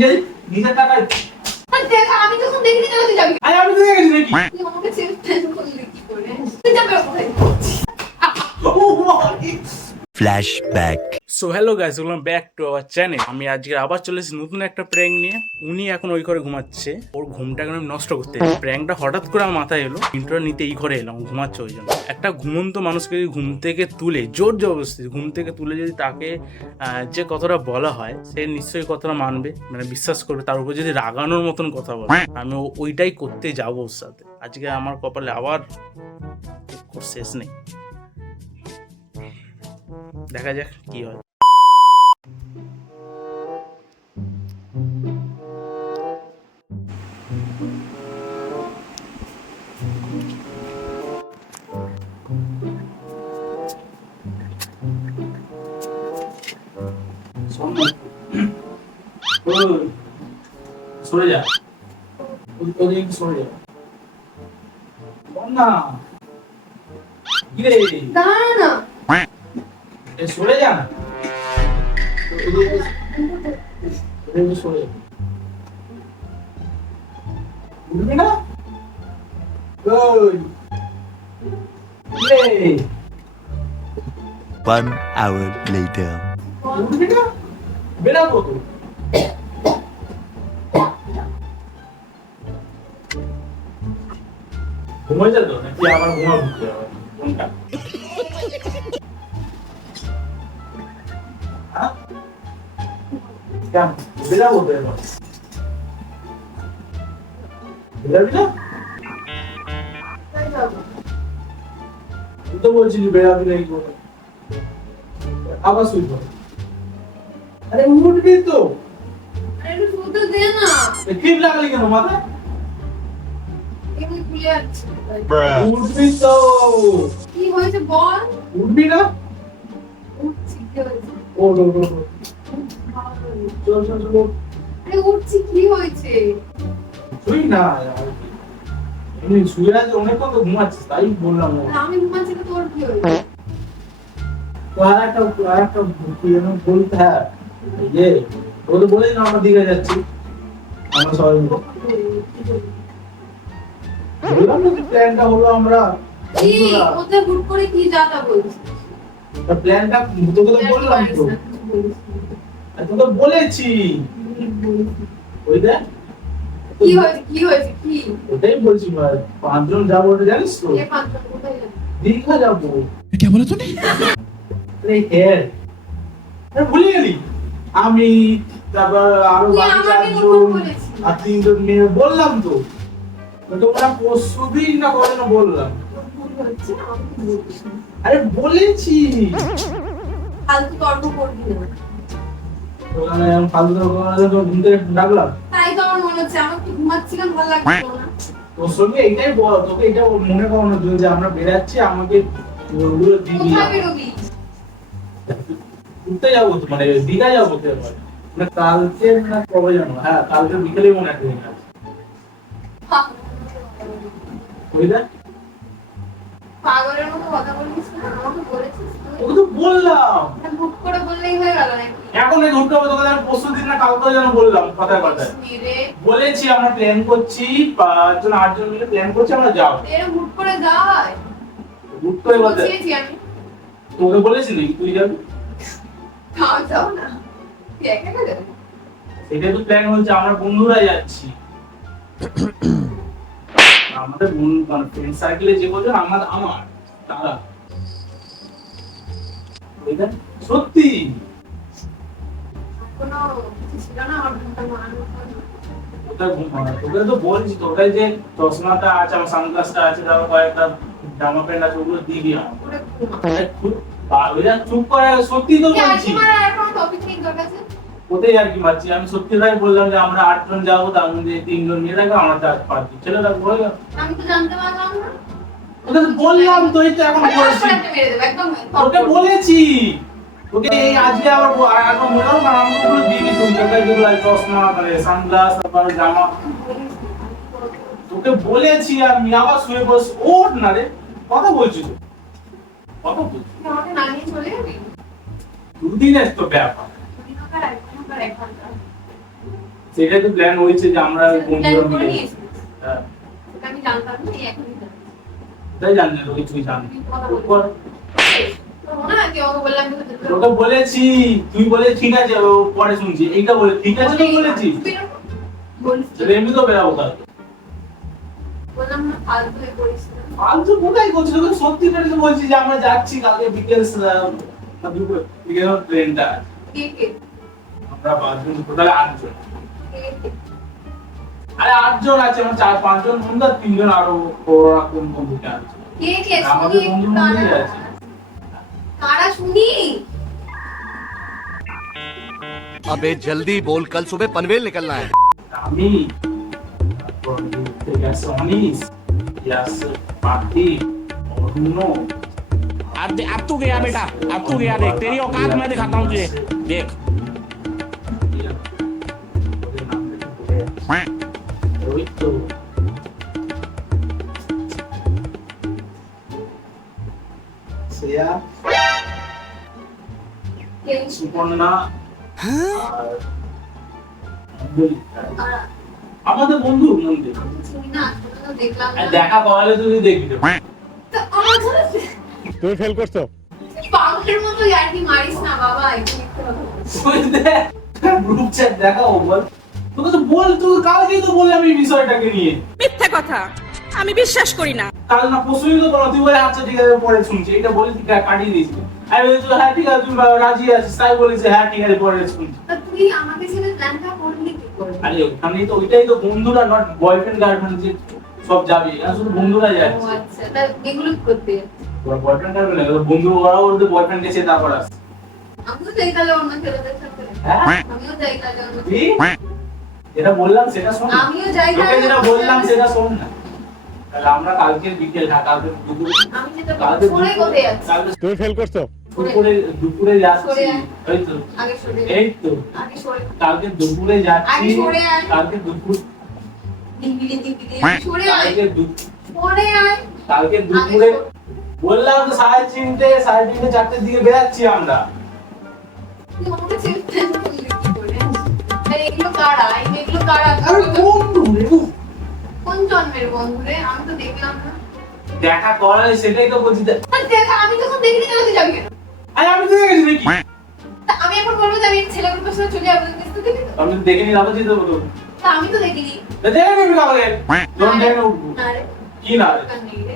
নিজের টাকায় দেখ আমি যখন দেখিনি তখন তুই যাবি। আরে আমি তো দেখেছি নাকি তুই আমাকে ছেড়ে প্ল্যান করলি কি করে? তুই যাবে কোথায়? Flashback. So hello guys, welcome back to our channel. আমি আজকে আবার চলে এসেছি নতুন একটা প্র্যাঙ্ক নিয়ে। উনি এখন ওই ঘরে ঘুমাচ্ছে, ওর ঘুমটাকে আমি নষ্ট করতে চাই। প্র্যাঙ্কটা হঠাৎ করে আমার মাথায় এলো, ইন্ট্রো নিতে এই ঘরে এলাম, ঘুমাচ্ছে ওই জন্য। একটা ঘুমন্ত মানুষকে যদি ঘুম থেকে তুলে, জোর জবরদস্তি ঘুম থেকে তুলে যদি তাকে যে কথাটা বলা হয়, সে নিশ্চয়ই কথাটা মানবে, মানে বিশ্বাস করবে। তার উপর যদি রাগানোর মতন কথা বলে, আমি ওইটাই করতে যাবো ওর সাথে। আজকে আমার কপালে আবার শেষ নেই, দেখা যাক কি হয়। সরে যা, ওদিকে সরে যা। না কি রে, দাঁড়া না। সরে যা না, সরে যা। উঠবি না? ওই কি রে, 1 hour later. উঠবি না? বেরাবো তো। ঘুমাই যা তো, নাকি আবার ঘুমাবো কোনটা? হ্যাঁ? কেন? বেরাবো তো এবার। বেরাবি না? কোথায় যাবো? তুই তো বলছিলি বেরাবি না এই করে। আবার শুই পড়। আরে উঠবি তো। আরে একটু শুতে দে না। ক্লিপ লাগালি কেন মাথায়? এগুলো খুলে যাচ্ছে। উঠবি তো। কি হয়েছে বল? উঠবি না? উঠছি, কি হয়েছে? ও চল চল চল। আরে উঠছি, কি হয়েছে? শুই না আর কি। এমনি শুয়ে আছে অনেকক্ষণ তো ঘুমাচ্ছিস, তাই বললাম। আমি ঘুমাচ্ছি তো তোর কি হয়েছে? তো আর একটা কি যেন বলতে, হ্যাঁ এই যে ও তো বলেই না আমরা দিঘা যাচ্ছি, আমরা সবাই মিলে। বললাম না যে প্ল্যানটা হলো আমরা কি ওতে হুট করে কি যাতা বলছিস? প্ল্যানটা তোকে তো বললাম তো, আর তোকে বলেছি ওই দেখ। কি হয়েছে, কি হয়েছে, কি? ওটাই বলছি, 5 জন যাবো ওটা জানিস তো, কে পাঁচজন কোথায় যাবে? দীঘা যাবো। क्या बोला तूने? আরে হ্যাঁ, আরে ভুলে গেলি? আমি, তারপর আরো তুই বাকি আমাকে 4 কখন জন বলেছিস? আর 3 জন মেয়ে, বললাম তো। তোমরা পরশুদিন না কদিন বললাম। তোর ভুল হচ্ছে, আমি বলছি। আরে বলেছি ফালতু তর্ক করবি না। ওখানে আমি ফালতু তো ঘুম থেকে ডাকলাম। তাই তো আমার মনে হচ্ছে, আমার কি ঘুমাচ্ছিলাম ভালো লাগছিল না। তোর সঙ্গে এইটাই বল, তোকে এটা মনে করানোর জন্য যে আমরা বেরাচ্ছি, আমাকে ওগুলো দিবি। কোথায় বেরোবি? ঘুরতে যাবো তো, মানে দীঘা যাবো তো এবার। মানে কালকে না কবে জানো, হ্যাঁ কালকে বিকেলে মনে একটা দিন আছে। ওই দেখ, পাগলের মতো কথা বলিস না, আমাকে বলেছিস তুই? ওকে তো বললাম। হুট করে বললেই হয়ে গেল নাকি? এখন এই ঘুরতে হবে, তোকে আমি পরশুদিন না কালকে যেন বললাম কথায় কথায়। রে, বলেছি আমরা প্ল্যান করছি, 5 জন 8 জন মিলে প্ল্যান করছি, আমরা যাবো। এরকম হুট করে যায়? হুট করে বলতে বুঝিয়েছি আমি। তোকে বলেছি নাকি তুই যাবি? খাওয়া যাও না, তুই একা একা যাবি? সেটা তো প্ল্যান হচ্ছে, আমরা বন্ধুরা যাচ্ছি। আমাদের মানে ফ্রেন্ড সার্কেলে যে বলছেন আমার তারা, বুঝলেন? সত্যি কোনো কিছু ছিল না, আমার ঘুমটা মারানোর জন্য। তোকে তো বলছি, তোকে যে চশমাটা আছে, আমার সানগ্লাসটা আছে, তারপর কয়েকটা জামা প্যান্ট আছে, ওগুলো দিবি আমার। করে ঘুমা। চুপ করে, সত্যি তো কি আর বলছি। কি মারার আর কোনো টপিক নেই তোর কাছে? কোথায় আর কি মারছি, আমি সত্যি তাই বললাম যে আমরা 8 জন যাবো, তার মধ্যে 3 জন নিয়ে থাকবে, আমরা 4-5 জন ছেলেরা বলে গেল। আমি তো জানতে পারলাম না। তোকে তো বললাম তো, এই তো এখন বলছি, একটা মেরে দেবো, একদম তোকে বলেছি। তোকে এই আজকে আবার একবার মনে হলো না, আমাকে ওগুলো দিবি তুই, তোকে যেগুলো চশমা, মানে সানগ্লাস, তারপর জামা। তোকে বলেছি আমি, আবার শুয়ে বস, ওঠ না রে, কথা বলছি তো, কথা বলছি। আমাকে না নিয়ে চলে যাবি? দুদিনের তো ব্যাপার। দুদিন হোক আর এক ঘন্টা। সেটা তো প্ল্যান হয়েছে যে আমরা বন্ধুরা প্ল্যান করে মিলে নিয়েছিস হ্যাঁ ওটা আমি জানতাম না, এই এখনই জানছি। তাই জানি না তুই তুই জানি তুই কথা বলবি মনে হয় কি ওকে বললাম যে তোকে বলেছি তুই বলে ঠিক আছে ও পরে শুনছি এইটা বলে ঠিক আছে তো বলেছি বলিস এমনি তো বেরাবো কালকে বললাম না ফালতু হয়ে করিস না। ফালতু কোথায় করছি তোকে সত্যি করে তো বলছি যে আমরা যাচ্ছি কালকে বিকেল বিকেল ট্রেনটা কে কে আমরা 5 জন টোটাল 8 জন কে কে? আরে 8 জন আছে আমার 4-5 জন বন্ধু আর 3 জন আরো ওরা কোন বন্ধুটা আছে কে কে আমাদের শুনি বন্ধু একটু মিলে কারা আছে। কারা শুনি अबे जल्दी बोल कल सुबह पनवेल निकलना है আমি তারপর ঠিক আছে অনিস ইয়াস পার্টি অন্য अब तू गया बेटा, अब तू गया, देख तेरी औकात मैं दिखाता हूँ तुझे, देख। ওই তো শ্রেয়া কে সুপর্ণা আর অঞ্জলি। কারা? আমাদের বন্ধু মন্দির শুনি না আজকে তো দেখলাম না। দেখা করালে তুই দেখবি তো। তো আমার সাথে তুই ফেল করছো? পাগলের মতো ইয়ার্কি মারিস না বাবা, একটু মিথ্যে কথা বলিস। তুই দেখ গ্রুপ চ্যাট দেখাও বল তোকে তো বল তুই কালকেই তো বললাম এই বিষয়টাকে নিয়ে মিথ্যে কথা আমি বিশ্বাস করি না। কাল না পরশুই তো বলা তুই বলে আচ্ছা ঠিক আছে পরে শুনছি এটা বলে তুই কাটিয়ে দিয়েছিস আমি বলি তুই হ্যাঁ ঠিক আছে তুমি রাজি আছিস তাই বলেছি হ্যাঁ ঠিক আছে পরে শুনছি তা তুই আমাকে ছেড়ে প্ল্যানটা করলি কি করে? আরে ওখানেই তো ওইটাই তো বন্ধুরা নট বয়ফ্রেন্ড গার্লফ্রেন্ড যে সব যাবে আর শুধু বন্ধুরা ও যাচ্ছে আচ্ছা, তা এগুলো কি করতে যাচ্ছিস? তোর বয়ফ্রেন্ড গার্লফ্রেন্ড না বন্ধু ওরাও ওদের বয়ফ্রেন্ড এসে তারপর আসছে আমিও যাই তাহলে অন্য ছেলেদের সাথে। হ্যাঁ আমিও যাই তাহলে অন্য কি যেটা বললাম সেটা শোন না। আমিও যাই তোকে তাহলে যেটা অন্য বললাম ছেলেদের সেটা শোন না তাহলে আমরা কালকে বিকেল না কালকে দুপুর আমি যেটা কালকে সরে কোথায় যাচ্ছি? কালকে তুই ফেল করছো? দুপুরে যাচ্ছি সরে আয়। এই তো আগে সরে এই তো আগে সরে কালকে দুপুরে যাচ্ছি আগে সরে আয়। কালকে দুপুর ডিঙ্গি ডিঙ্গি সরে আয় কালকে দুপুর সরে আয় কালকে দুপুরে বললাম তো 3:30 4:30 দিকে বেরাচ্ছি আমরা তুই আমাকে ছেড়ে প্ল্যান করলি কি করে? আরে এগুলো কারা? এগুলো কারা? আরে বন্ধু কোন জন্মের বন্ধু রে? আমি তো দেখলাম না। দেখা করালে সেটাই তো বলছি আর দেখা আমি তখন দেখিনি কেন তুই যাবি কেন? আরে আমি তো দেখেছি নাকি তা আমি এখন বলবো যে আমি ছেলেগুলোর সাথে চলে যাবো, তুই তো দেখবি তো? আমি তো দেখিনি যাবো যেতে বলো তা আমি তো দেখিনি। দেখে নিবি কালকে যখন দেখে উঠবো না রে, কি না রে? দরকার নেই রে।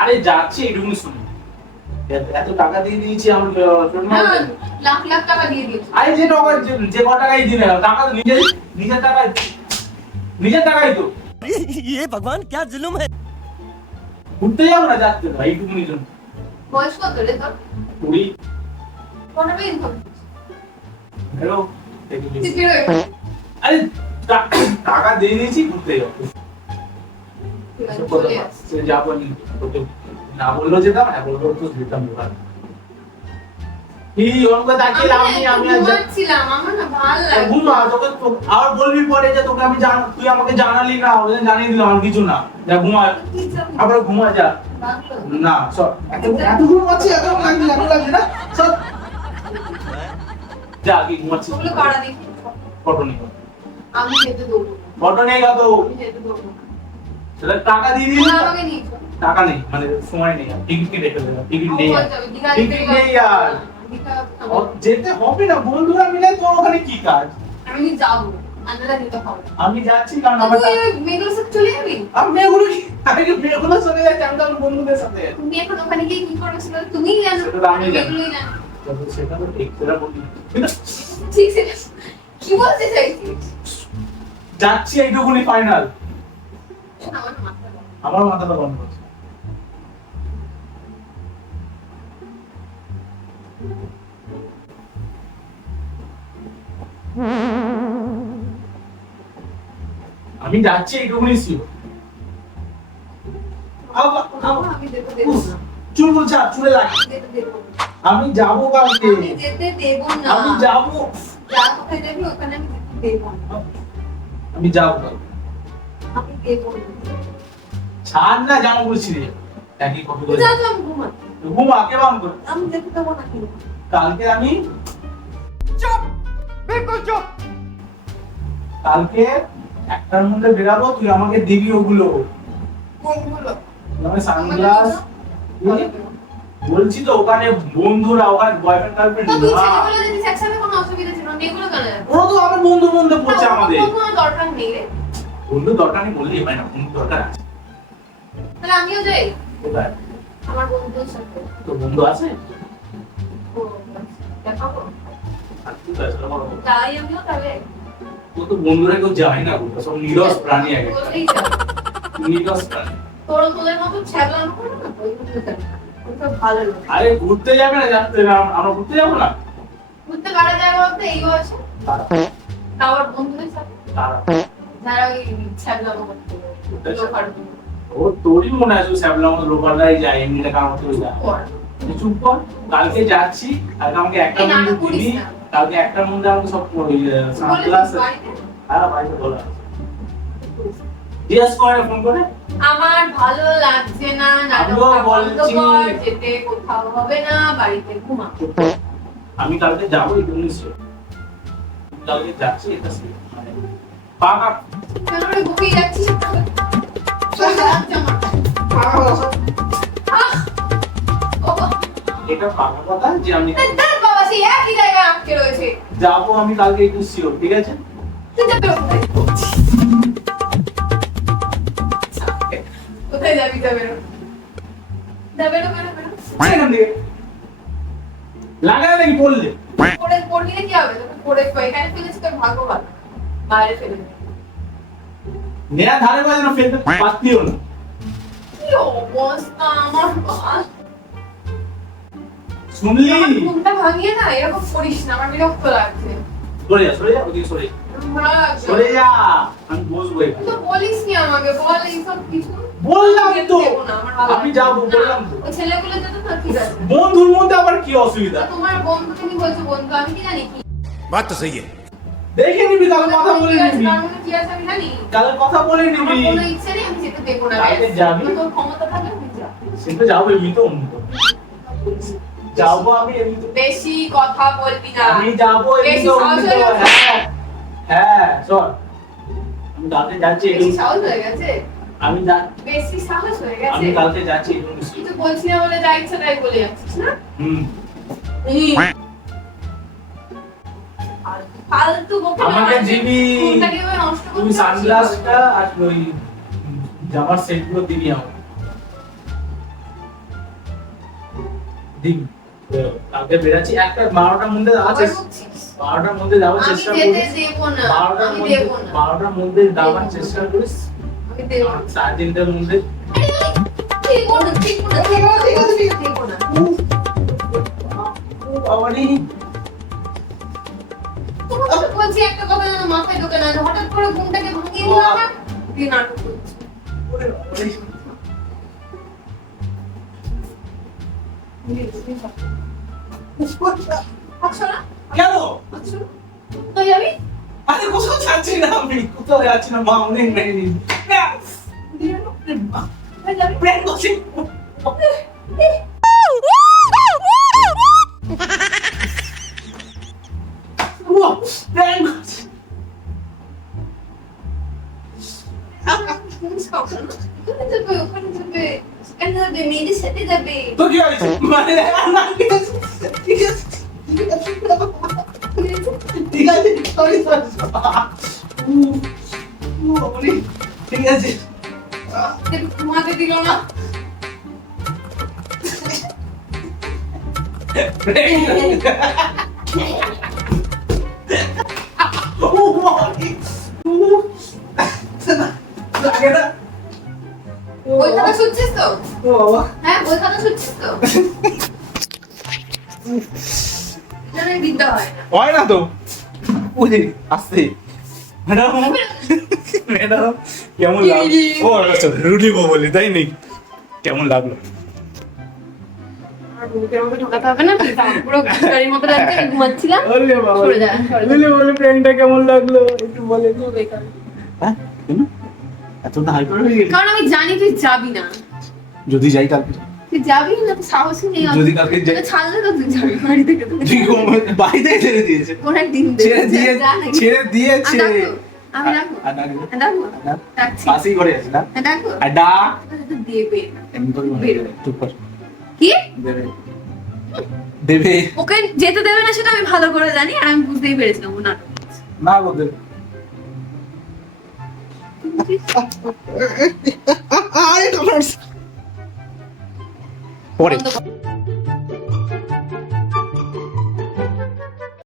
আরে যাচ্ছি এইটুকুনি শুনি এত টাকা দিয়ে দিয়েছি আমার না, লাখ লাখ টাকা দিয়ে দিয়েছি। আরে যে টাকা যে ক টাকাই দিনে টাকা তো নিজের টাকাই তো ये भगवान क्या जुल्म है ঘুরতে যাবো না যাচ্ছে না এইটুকুনি জন্য বয়স কত রে তোর? 20 15 ইনকাম। হ্যালো তুই বেরোয়। আরে টাকা দিয়ে দিয়েছি ঘুরতে যাবো ঠিক আছে, চলে আস। সে যাবো নি তোকে না বললো যেতাম হ্যাঁ বললো তো যেতাম দোকান কি ওরকম তাকিয়ে লাভ নেই আমি আর ঘুমাচ্ছিলাম, আমার না ভালো লাগে। ঘুমা তোকে আবার বলবি পরে যে তোকে আমি তুই আমাকে জানালি না ওই জন্য জানিয়ে দিলাম আর কিছু না যা ঘুমা আবার ঘুমা যা না সব এত ঘুম আছে এত লাগছে না সব যা কি ঘুমাচ্ছিস ওগুলো কারা দেখি? ফটো নিয়ে আমি যেতে দেবো না। ফটো নিয়ে গা তো আমি যেতে দেবো না। সেটা টাকা দিয়ে দিবি তোরা আমাকে নিয়ে চল। টাকা নেই মানে সময় নেই টিকিট রেখে দেবো টিকিট নেই আমার যাবে, দীঘা টিকিট যেতে নেই হবে। আর দীঘা ও, যেতে হবে না বন্ধুরা মিলে তোর ওখানে কি কাজ আমি যাবো, আন্দাজা দিতে হবে। আমি যাচ্ছি কারণ তো আমার তুই ওই মেয়েগুলোর সাথে চলে যাবি? আমি মেয়েগুলো কি আমি কি মেয়েগুলোর সাথে যাচ্ছি আমি তো আমার বন্ধুদের সাথে যাচ্ছি। তুমি এখন ওখানে গিয়ে কি করবে সেটা তুমিই জানো। সেটা তো আমি জানি। মেয়েগুলোই জানে। তবে সেটা তো ঠিক সেটা বলি কিন্তু ঠিক সেটা কি বলতে চাইছিস? যাচ্ছি এইটুকুনি ফাইনাল আমার মাথা গরম। আমার মাথাটা বন্ধ করছে আমি যাচ্ছি এইটুকুনি শিওর আমি যেতে দেবো না। চুল বলছে চুলে লাগে যেতে দেবো না। আমি যাবো কালকে আমি যেতে দেবো না। আমি যাবো যা কোথায় যাবি ওখানে আমি যেতে দেবো না। আমি যাবো কালকে আমি দেবো না। ছাড় না যাবো বলছি রে একই কপি করে যা তো আমি ঘুমাই। ঘুমা কেমন করে আমি যেতে দেবো না কিন্তু। কালকে আমি কালকে একটার মধ্যে বেরাবো, তুই আমাকে দিবি ওগুলো। কোনগুলো? আমি সানগ্লাস বলছি তো, ওখানে বন্ধুরা, ওখানে বয়ফ্রেন্ড গার্লফ্রেন্ড তো তুই না, ছেলেগুলো যদি একসাথে কোনো অসুবিধা ছিল না, এগুলো কেন যাবে? ওরা তো আমার বন্ধু বন্ধু পড়ছে আমাদের। কোনো দরকার নেই রে। বন্ধু দরকার নেই বললেই হয় না, বন্ধু দরকার আছে। তাহলে আমিও যাই কোথায়? আমার বন্ধুদের সাথে। তো বন্ধু আছে? ও, দেখাবো? আর কোথায় আছে আমার বন্ধু? তাই আমিও তাহলে ও তো বন্ধুরা কেউ যায় না, ওটা সব নিরস প্রাণী আগে, বললেই যাবে। নিরস প্রাণী। তোদের মতো ছ্যাবলানো করে না, ওইগুলো যাবে। ওটা ভালো লোক। আরে ঘুরতে যাবে না, যাচ্ছে না, আমরা ঘুরতে যাবো না? ঘুরতে কারা যায় বলতে এই বয়সে? তারা তাও আবার বন্ধুদের সাথে? তারা যারা ওই ছ্যাবলানো করতে লোফার ও তোরই মনে আছে, শ্যাবলা আমাদের লোকালরাই যায়, এমনিটা কার মতো যায়। কর। তুই চুপ কর, কালকে যাচ্ছি, কালকে আমাকে একটা এই নাটক মধ্যে করিস দিবি, না। কালকে একটার মধ্যে আমাকে সব ওই সানগ্লাস, বলেছিস বাড়িতে? হ্যাঁ বাড়িতে বলা আছে। জিজ্ঞেস করে ফোন করে, আমার ভালো লাগছে না, নাটকটা আমিও বন্ধ বলছি। কর, যেতে কোথাও হবে না, বাড়িতে ঘুমা। আমি কালকে যাবো, এই নিশ্চয় কালকে যাচ্ছি, এটা মানে পাকা কেন রে বুকিয়ে যাচ্ছিস? চলে যাচ্ছে আমার। আহ! বাবা, এটা পাকা কথা যে আমি দেখ বাবা, সেই একই জায়গায় আটকে রয়েছে। যাবো, আমি কালকে একটু শিওর, ঠিক আছে? তুই যাবে কোথায় যাবি? যাবে না, যাবে না, বেরো, বেরো। এখান থেকে লাগালে নাকি বললে? পড়বি না কি হবে? তোকে পড়ে এখানে ফেলেছি, তোর ভাগ্য ভালো, বাইরে ফেলে দে। নেয়া ধারে বাজে না, ফেলতে পারতিও না। কি অবস্থা আমার বাল। শুনলি? আমার ঘুমটা ভাঙিয়ে না, এরকম করিস না, আমার বিরক্ত লাগছে। সরে যা, সরে যা, ওদিকে সরে যা। ভালো লাগছে। সরে যা, আমি বসবো তুই এখানে। তো বলিস নি আমাকে, বল এইসব কিছু। বললাম তো, দেবো না, আমার ভালো আমি লাগছে যাবো, না। বললাম তো। ওই ছেলেগুলো যেত না, ঠিক আছে। বন্ধুর মধ্যে আবার কি অসুবিধা? তো তোমার বন্ধু, তুমি বলছো বন্ধু, আমি কি জানি কি? बात तो सही है। দেখে নিবি, কাল কথা বলে কি আছে, নিবি, কার মনে কি আছে আমি জানি। কাল কথা বলে আমার নিবি। কোনো ইচ্ছে নেই, আমি যেতে দেবো না। বাইরে ব্যাস। যাবি? তোর ক্ষমতা থাকলে তুই যা। সে তো যাবো, এমনি তো অন্য তো। যাবো আমি এমনি তো, বেশি কথা বলবি না। আমি যাবো এমনি বেশি তো সাহস অন্য হয়ে তো। গেছে? হ্যাঁ শোন, আমি কালকে যাচ্ছি একটু, বেশি সাহস হয়ে গেছে? আমি বেশি সাহস হয়ে আমি গেছে? কালকে যাচ্ছি একটু। কিছু বলছি না বলে যা ইচ্ছা তাই বলে যাচ্ছিস না? হুম, আর ফালতু বকে না, আমাকে মানে দিবি। ঘুমটা কিভাবে নষ্ট করতে তুমি হচ্ছে সানগ্লাসটা আর ওই জামার সেট গুলো দিবি আমাকে। দিবি। কালকে বেরাচ্ছি, একটা 12টার মধ্যে আবার আছে, বকছিস? 12টার মধ্যে যাওয়ার আমি চেষ্টা যেতে করিস। দেবো না, 12টার আমি মধ্যে, দেবো না, 12টার মধ্যে যাওয়ার চেষ্টা করিস। আমি দেবো না। 3:30টার মধ্যে। দেবো না, দেবো না, দেবো না, দেবো না। বাবারি, তোমাকে তো বলছি একটা কথা যেন মাথায় ঢোকে না, হঠাৎ করে ঘুমটাকে ভাঙিয়ে দিল আমার। তুই নাটক করছিস। ওরে বাবারি। আচ্ছা না? কেন? আচ্ছা না? কোথায় যাবি? আরে কোথাও যাচ্ছি না, আমি কোথাও যাচ্ছি না, মা অনেক মেরে নিন। কোথায় যাবি? প্রেম করছি। প্রেম করছি। ওখানে যাবে, ওখানে যাবে, সেখানে যাবে, মেয়েদের সাথে যাবে। তো কি হয়েছে? মানে না, ঠিক আছে, ঠিক আছে, ঠিক আছে, ঠিক আছে, সরি, সরি। বাবারি, ঠিক আছে। ঘুমাতে দিল না। ও বাবারি, লাগে না? বই খাতা শুনছিস তো? ও বাবা, হ্যাঁ, বই খাতা শুনছিস তো? জানাই বিদ্যা হয় না। হয় না তো। বুঝি আসছে ম্যাডাম, ম্যাডাম কেমন লাগলো? ও আচ্ছা, রুডি বলি তাই নেই, কেমন লাগলো? আর বুকের মধ্যে ঢোকাতে হবে না, পুরো গাড়ির মতো লাগছে, আমি ঘুমাচ্ছিলাম। বললে বাবা, সরে যা, সরে যা। বলে প্রেমটা কেমন লাগলো একটু বলে। পুরো বেকার। হ্যাঁ কেন এতটা হাইপার হয়ে গেলি? কারণ আমি জানি তুই যাবি না। যদি যাই কালকে, তুই যাবি না, তো সাহসই নেই। যদি কালকে যাই, তোকে ছাড়লে তো তুই যাবি বাড়ি থেকে। তুই বাড়িতে ছেড়ে দিয়েছে, কোন একদিন ছেড়ে দিয়ে, ছেড়ে দিয়েছে। আমি ডাকবো ডাকবো ডাকছি পাশেই ঘরে আছি না ডাকবো আর ডাক তো দেবে এমনি করে বেরো। চুপ কর কি দেবে দেবে ওকে যেতে দেবে না সেটা আমি ভালো করে জানি আর আমি বুঝতেই পেরেছিলাম ও না না গো দেবে আরে পরে বন্ধ কর।